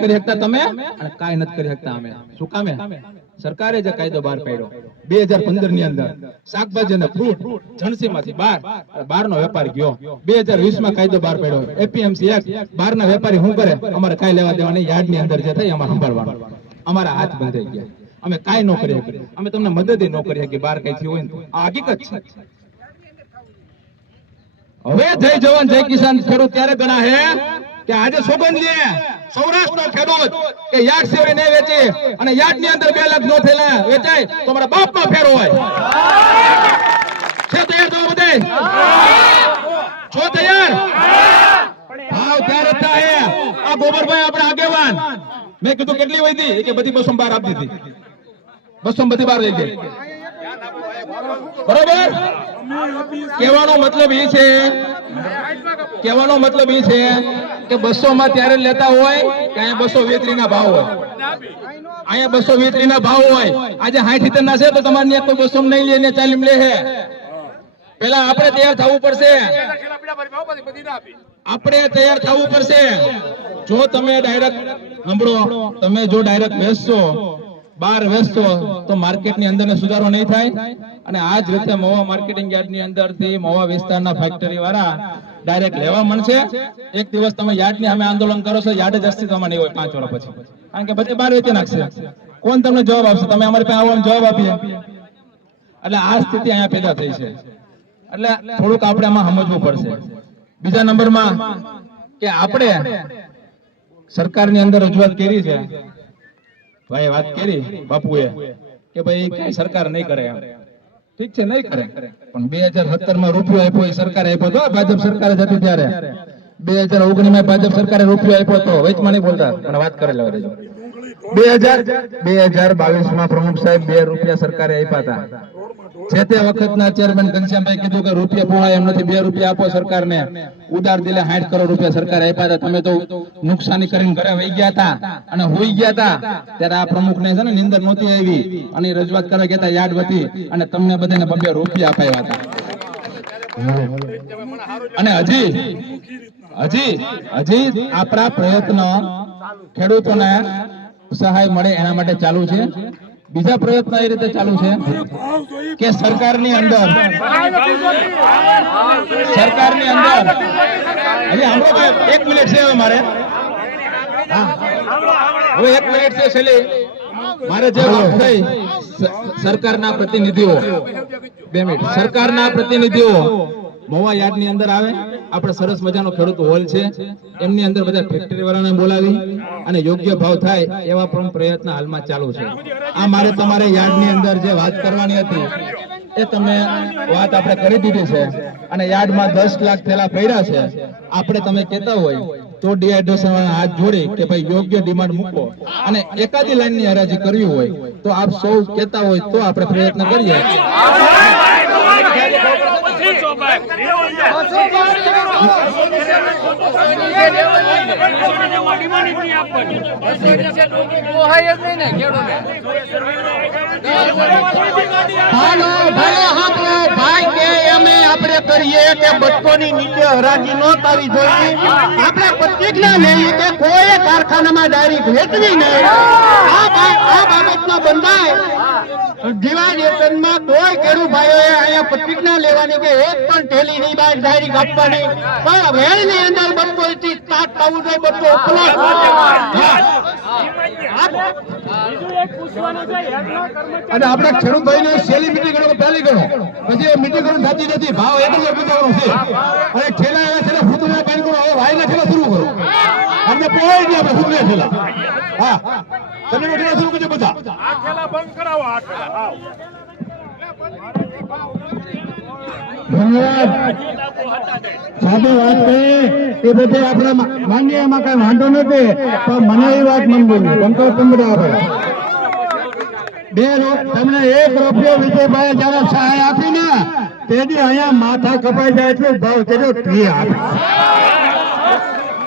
કરી શકતા તમે? અને કાંઈ નથી કરી શકતા અમે. શું કામે સરકારે જે કાયદો બહાર પાડ્યો, બે હજાર પંદરની અંદર, શાકભાજી અને ફ્રૂટ જણસીમાંથી બાર બાર નો વેપાર ગયો. બે હજાર વીસમાં કાયદો બહાર પાડ્યો. એપીએમસી એક્ટ બાર ના વેપારી શું કરે? અમારે કાંઈ લેવા દેવા નહીં યાર્ડની અંદર જે થાય અમારે સંભાળવાનું. અમારા હાથ બંધાઈ ગયા. અમે કાંઈ ન કરી શકીએ. અમે તમને મદદ ન કરી શકીએ, બહાર કઈ થયું હોય ને આ હકીકત છે. હવે જય જવાન, જય કિસાન. ખેડૂત ત્યારે ગણા હે કે આજે સોગંદ લે. સૌરાષ્ટ્રનો ખેડૂત કે યાર્ડ સિવાય નહીં વેચે અને યાર્ડની અંદર બે લાખ નો થયેલા વેચાય તો મારા બાપ ફેરો હોય. છે તૈયાર થવા બધે? છો તૈયાર? ભાવ ત્યારે થાય. આ ગોબરભાઈ આપણે આગેવાન. મેં કીધું કેટલી વધી કે બધી બસો બાર આપી દીધી. બસો બધી બાર લઈ ગઈ. બરોબર? કહેવાનો મતલબ એ છે, કહેવાનો મતલબ એ છે કે બસો માં ત્યારે લેતા હોય કે અહીંયા બસો વેતરી ભાવ હોય. અહીંયા બસો વેતરી ભાવ હોય. આજે સાઠ સિત્તેર ના છે તો તમારે કોઈ બસો નહીં લે ને ચાલીમ લે હે. પેલા આપણે તૈયાર થવું પડશે. આપણે તૈયાર થવું પડશે. જો તમે ડાયરેક્ટ સાંભળો, તમે જો ડાયરેક્ટ વેચશો બહાર વેચશો તો માર્કેટની અંદર સુધારો નહીં થાય. અને આ જ રીતે મહુવા માર્કેટિંગ યાર્ડની અંદરથી મહુવા વિસ્તારના ફેક્ટરી વાળા ડાયરેક્ટ લેવા મળશે. એક દિવસ તમે યાર્ડની સામે આંદોલન કરો છો, યાર્ડ જ અસ્તિત્વમાં નહીં હોય પાંચ વર્ષ પછી. કારણ કે બધે બહાર વેચી નાખશે. કોણ તમને જવાબ આપશે? તમે અમારી પાસે આવો જવાબ આપીએ. એટલે આ સ્થિતિ અહીંયા પેદા થઈ છે. એટલે થોડુંક આપણે આમાં સમજવું પડશે. બીજા નંબરમાં કે આપણે સરકારની અંદર રજૂઆત કરી છે. ભાઈ વાત કરી, બાપુએ, કે ભાઈ કઈ સરકાર નહીં કરે ઠીક છે, નહીં કરે. પણ બે હજાર સત્તરમાં રૂપિયો આપ્યો એ સરકારે આપ્યો તો ભાજપ સરકારે જ હતી ત્યારે. બે હજાર ઓગણીસમાં ભાજપ સરકારે રૂપિયો આપ્યો તો, વચમાં નહીં બોલતા. અને વાત કરેલા દેજો. બે હજાર બે હજાર બાવીસમાં પ્રમુખ સાહેબ બે રૂપિયા સરકારે આપ્યા હતા. જે તે વખતના ચેરમેન ઘનશ્યામભાઈ કીધું કે રૂપિયા પોહાય એમ નથી, બે રૂપિયા આપો સરકારને. ઉદાર દિલે સાઠ કરોડ રૂપિયા સરકારે આપ્યા હતા. તમે તો નુકસાની કરીને ઘરે વહી ગયા હતા અને હોઈ ગયા હતા. ત્યારે આ પ્રમુખ ને છે ને નિંદર નહોતી આવી અને રજૂઆત કરવા ગયા યાદ વતી અને તમને બધાને બબે રૂપિયા અપાયા હતા. અને હજી હજી હજી આપણા પ્રયત્ન ખેડૂતોને સહાય મળે એના માટે ચાલુ છે. બીજા પ્રયત્ન એ રીતે ચાલુ છે કે સરકારની અંદર સરકારની અંદર એક મિનિટ છે મારે. હા. હવે એક મિનિટ છે છેલ્લી. મારે જે વાત થઈ સરકારના પ્રતિનિધિઓ. બે મિનિટ. સરકારના પ્રતિનિધિઓ. મહુવા યાર્ડની અંદર આવે. આપણે સરસ મજાનો ખેડૂત હોલ છે. એમની અંદર બધા ફેક્ટરી વાળાને બોલાવી અને યોગ્ય ભાવ થાય એવા પણ પ્રયત્ન હાલમાં ચાલુ છે. આ મારે તમારે યાર્ડની અંદર જે વાત કરવાની હતી, એ તમે વાત આપણે કરી દીધી છે અને યાર્ડમાં દસ લાખ થેલા પડ્યા છે. આપણે તમે કહેતા હોય તો ડિહાઇડ્રેશન હાથ જોડી કે ભાઈ યોગ્ય ડિમાન્ડ મૂકો. અને એકાદી લાઈનની હરાજી કરવી હોય તો આપ સૌ કહેતા હોય તો આપણે પ્રયત્ન કરીએ હાલો ભલે હાંભળો ભાઈ કે અમે આપણે કરીએ કે બચકોની નીચે હરાજી નો થવી જોઈએ આપણે પ્રતિજ્ઞા લઈએ કે કોઈ કારખાનામાં ડાયરી વેચવી નહીં આ બાબતમાં બંધાય. જીવા વેતનમાં કોઈ ખેડૂત ભાઈઓએ અહીંયા પ્રતિજ્ઞા લેવાની કે એક પણ થેલી નહીં બહાર ડાયરી કાપવાની પણ વેળની અંદર બચ્ચો થી સ્ટાર્ટ થવું જોઈએ બચ્ચો ઉપલબ્ધ અને આપણા ખેડૂત ભાઈને છેલ્લી મીટિંગ ગણો પહેલી ગણો. પછી એ મીટિંગ ગણો થતી નથી ભાવ એક જ પૂછવાનો છે. અને છેલ્લા એવા છેલ્લા ફૂટના પાણી ગણો હવે વાયના છેલ્લા શરૂ કરો. અમને કોઈ નહીં આપણે છેલ્લા હા. તમે ઉઠીને શરૂ કરજો બધા? સાદી વાત છે. એ બધે આપણે માન્ય કઈ વાંધો નથી પણ મને એ વાત મંજૂર બંકો સમજાવો ભાઈ બે રૂપ- તમને એક રૂપિયો વિજયભાઈ જયારે સહાય આપી ને તેથી અહીંયા માથા કપાઈ જાય એટલું ભાવ તેનો ફી આપે.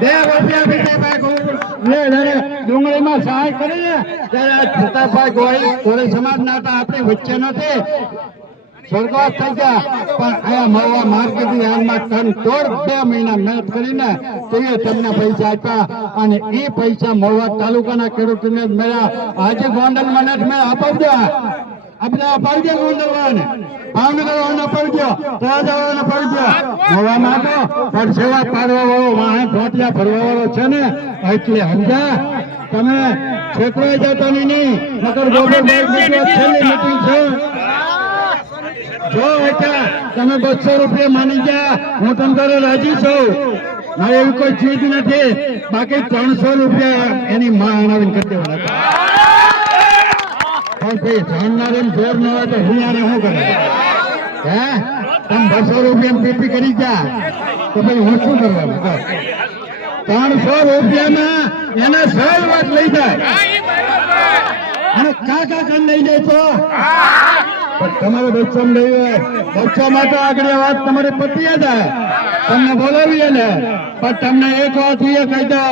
બે રૂપિયા વિજયભાઈ કહું ડુંગળીમાં સહાય કરી ને ત્યારે આ છોટાભાઈ ગોળી ગોળી સમાજ ના હતા, આપણી વચ્ચે નથી સ્વર્ગવાસ થઈ ગયા, પણ આયા મળવા માર્કેટિંગ હાલમાં તોડ બે મહિના મહેનત કરીને તેઓ તમને પૈસા આપ્યા અને એ પૈસા મળવા તાલુકાના ખેડૂતોને જ મળ્યા. આજે ગોંડલમાં નથી મેં અપાવજો આપણે અપાવજો ગોંડલવાને ભાવનગર વાળાને અપાવજો તળાજા વાળાને અપાવજો મવામાં તો પણ સેવા પાડવા વાળો વાહન ભરવા વાળો છે ને? એટલે સમજ્યા તમે છેતરાઈ જતા નહીં નકર ગોપાલભાઈ છેલ્લી મીટિંગ છે. જો બેટા તમે બસો રૂપિયા માની ગયા હું તમારે રાજી છું. મારે એવી કોઈ ચીજ નથી. બાકી ત્રણસો રૂપિયા એની માં આણાવીને કરી દેવાના. પણ જાણનારે જોર ન બસો રૂપિયા પીપી કરી ગયા. તો ભાઈ હું શું કરવાનું ત્રણસો રૂપિયામાં એને સહજ વાત લઈ જાય. અને કાકા કાન લઈ જાય તો? તમારો તમારે લઈ બચ્ચામાં તો આગળ વાત તમારે પતી હતા તમને બોલાવીએ ને પણ તમને એક વાત એ કહી દો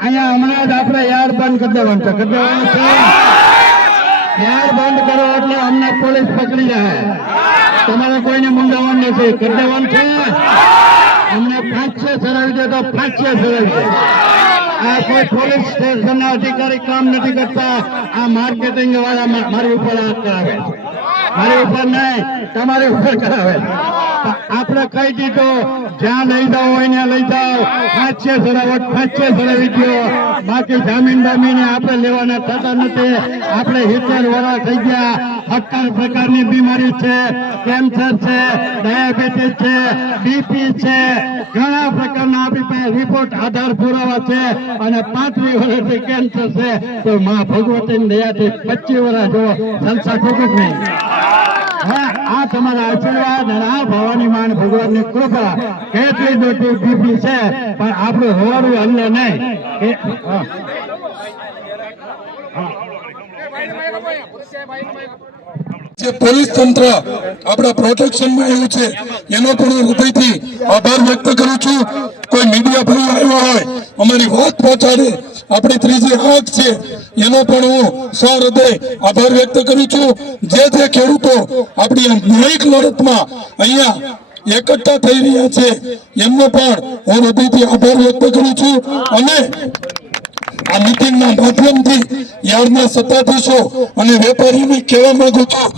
અહીંયા હમણાં જ આપણે યાર બંધ કરી દેવાનું કરી દેવાનું યાર બંધ કરો એટલે અમને પોલીસ પકડી જાય તમારે કોઈને મુંડાવવાનું નથી. કરી દેવાનું છે. અમને પાંચ છે સરાવી દે તો પાંચ છે સરાવી દે. આ કોઈ પોલીસ સ્ટેશનના અધિકારી કામ નથી કરતા. આ માર્કેટિંગ વાળા મારી ઉપર હાથ કરાવે. મારી ઉપર નહીં, તમારી ઉપર કરાવે છે. આપણે કહી દીધો, જ્યાં લઈ જાઓ હોય લઈ જાઓ. પાંચે સરાવટ પાંચે સરાવી ગયો બાકી જામીન બામીને આપણે લેવાના થતા નથી. આપણે સિત્તેર વર્ષ થઈ ગયા. સત્તર પ્રકારની બીમારી છે, કેન્સર છે, ડાયાબિટીસ છે, બીપી છે. ઘણા પ્રકારના આપણી પાસે રિપોર્ટ આધાર પુરાવા છે અને પાંત્રીસ વર્ષથી કેન્સર છે. તો મા ભગવતીની દયાથી પચીસ વર્ષ જો સંસાર ખોટું નહીં. આ તમારા આશીર્વાદ અને આ ભવાની માન ભગવાનની કૃપા કેટલી મોટી પીપી છે. પણ આપણું હોવાનું હલ્લે નહીં. જે પોલીસ તંત્ર આપણા પ્રોટેક્શનમાં આવ્યું છે, એનો પણ હું હૃદયથી આભાર વ્યક્ત કરું છું. કોઈ મીડિયા ભાઈ આવ્યો હોય, અમારી વાત પહોંચાડે. આપણી ત્રીજી આંખ છે એનો પણ હું સહૃદય આભાર વ્યક્ત કરું છું. જે જે ખેડૂતો આપણી આ લડતમાં અહીંયા એકઠા થઈ રહ્યા છે, એમનો પણ હું હૃદયથી આભાર વ્યક્ત કરું છું. અને આ મિટિંગના માધ્યમથી યાર્ડના સત્તાધીશો અને વેપારીઓને કહેવા માંગુ છું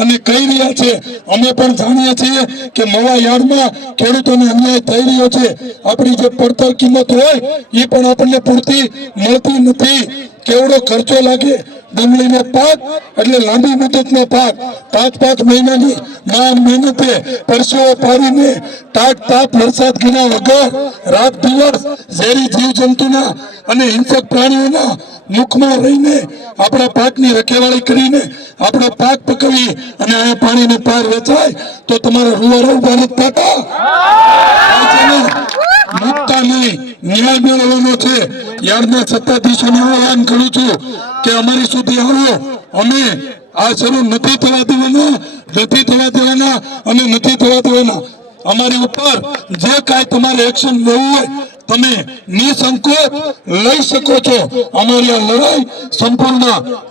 અને કહી રહ્યા છે. અમે પણ જાણીએ છીએ કે મવા યાર્ડમાં ખેડૂતોને અન્યાય થઈ રહ્યો છે. આપણી જે પડતર કિંમત હોય એ પણ આપણને પૂરતી મળતી નથી. કેવડો ખર્ચો લાગે ડુંગળીને પાક? એટલે લાંબી મુદતનો પાક. પાંચ પાંચ મહિનાની માંડ મહેનતે પરસેવો પાડીને તાટ તાપ વરસાદ ગીના વગર રાત દિવસ ઝેરી જીવજંતુના અને હિંસક પ્રાણીઓના મુખમાં રહીને આપણા પાકની રખેવાળી કરીને આપણો પાક પકવી અને આ પાણીને પાર વેચાય તો તમારા રૂવારા ભારત પાટા મુકતા નહીં. ન્યાય મેળવવાનો છે. યાર્ડના સત્તાધીશોને આહ્વાન કરું છું કે અમારી સુધી આવો. અમે આ શરૂ નથી થવા દેવાના, નથી થવા દેવાના અને નથી થવા દેવાના. અમારી ઉપર જે કાંઈ તમારે એક્શન લેવું હોય તમે નિસંકોચ લઈ શકો છો. અમારી આ લડાઈ સંપૂર્ણ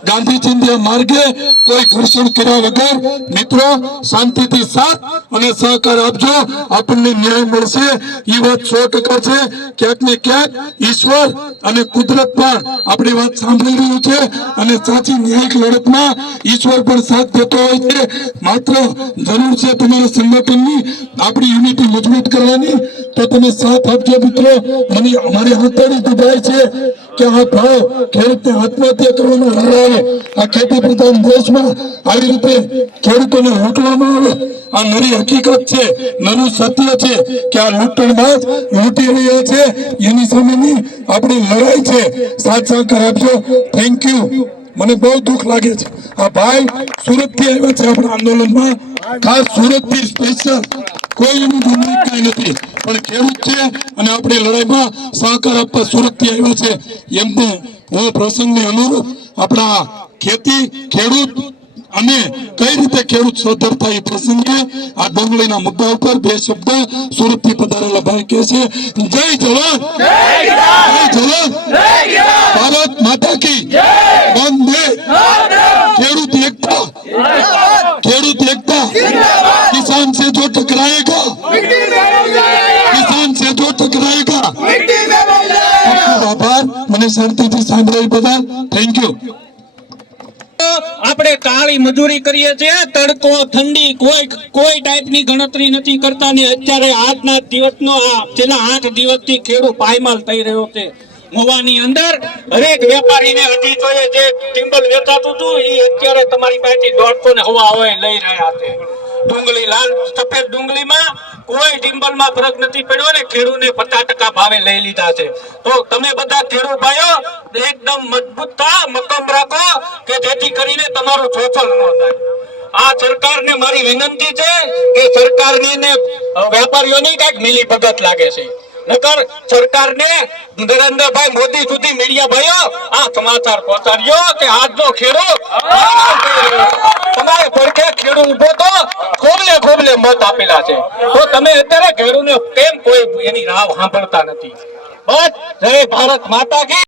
ગાંધી માર્ગે કોઈ ઘર્ષણ કર્યા વગર મિત્રો શાંતિથી સાથ અને સહકાર આપજો. આપણને ન્યાય મળશે. એ વાત સો ટકા છે. ક્યાંક ને ક્યાંક ઈશ્વર અને કુદરત પણ આપણી વાત સાંભળી રહ્યું છે અને સાચી ન્યાયિક લડતમાં ઈશ્વર પણ સાથ દેતો હોય છે. માત્ર જરૂર છે તમારા સંગઠનની આપણી યુનિટી મજબૂત કરવાની. તો તમે સાથ આપજો મિત્રો. મને અમારી આંતરડી દુભાય છે કે આ ભાવ ખેડૂતને આત્મહત્યા કરવાનો વારો આ ખેતી પ્રધાન દેશમાં આવી રીતે ખેડૂતોને લૂંટવામાં આવે. આ નરી હકીકત છે, નરું સત્ય છે કે આ લૂંટણબાજ લૂંટી રહ્યા છે. એની સામેની આપણી લડાઈ છે. સાથ સહકાર આપજો. થેન્ક યુ મને બહુ દુઃખ લાગે છે. આ ભાઈ સુરતથી આવ્યા છે આપણા આંદોલનમાં. ખાસ સુરતથી સ્પેશિયલ કોઈની ભૂમિકા નથી. પણ ખેડૂત છે અને આપણે લડાઈમાં સહકાર આપવા સુરતથી આવ્યા છે. એમને હું પ્રસંગને અનુરૂપ આપણા ખેતી ખેડૂત અને કઈ રીતે ખેડૂત સદ્ધર થાય એ પ્રસંગે આ ડુંગળીના મુદ્દા ઉપર બે શબ્દ સુરતથી પધારેલા ભાઈ કે છે. જય જવાન! જય જવાન! ભારત માતા કી! વંદે! ખેડૂત એકતા! ખેડૂત એકતા जो टकराएगा किसान से जो टकराएगा આપનો આભાર મને શાંતિથી સાંભળ્યા બદલ થેન્ક યુ આપણે કાળી મજૂરી કરીએ છીએ તડકો ઠંડી કોઈ કોઈ ટાઈપની ગણતરી નથી કરતા ને અત્યારે આજના દિવસનો આ છેલ્લા આઠ દિવસથી ખેડૂત પાયમાલ થઈ રહ્યો છે મોવાની અંદર હરેક વેપારીને અઢીસો એ જે ટિમ્બલ વેચાતું હતું, એ અત્યારે તમારી પાસેથી દોઢસો ને હવા હોય લઈ રહ્યા છે. ડુંગળી લાલ, સફેદ ડુંગળીમાં કોઈ ટિમ્બલમાં ફરક નથી પડ્યો ને ખેડૂતને પચાસ ટકા ભાવે લઈ લીધા છે. તો તમે બધા ખેડૂત ભાઈઓ, એકદમ મજબૂત મકમ રાખો કે જેથી કરીને તમારું શોષણ ન થાય. આ સરકારને મારી વિનંતી છે કે સરકારની ને વેપારીઓની કંઈક મિલી ભગત લાગે છે. નકર સરકારને નરેન્દ્રભાઈ મોદી સુધી મીડિયા ભાઈઓ આ સમાચાર પહોંચાડ્યો કે આજનો ખેડૂત તમારે પડખે ખેડૂત ઊભો તો ખોબલે ખોબલે મત આપેલા છે. તો તમે અત્યારે ખેડૂતને કેમ કોઈ એની રાહ સાંભળતા નથી? બસ, જય ભારત માતા કી.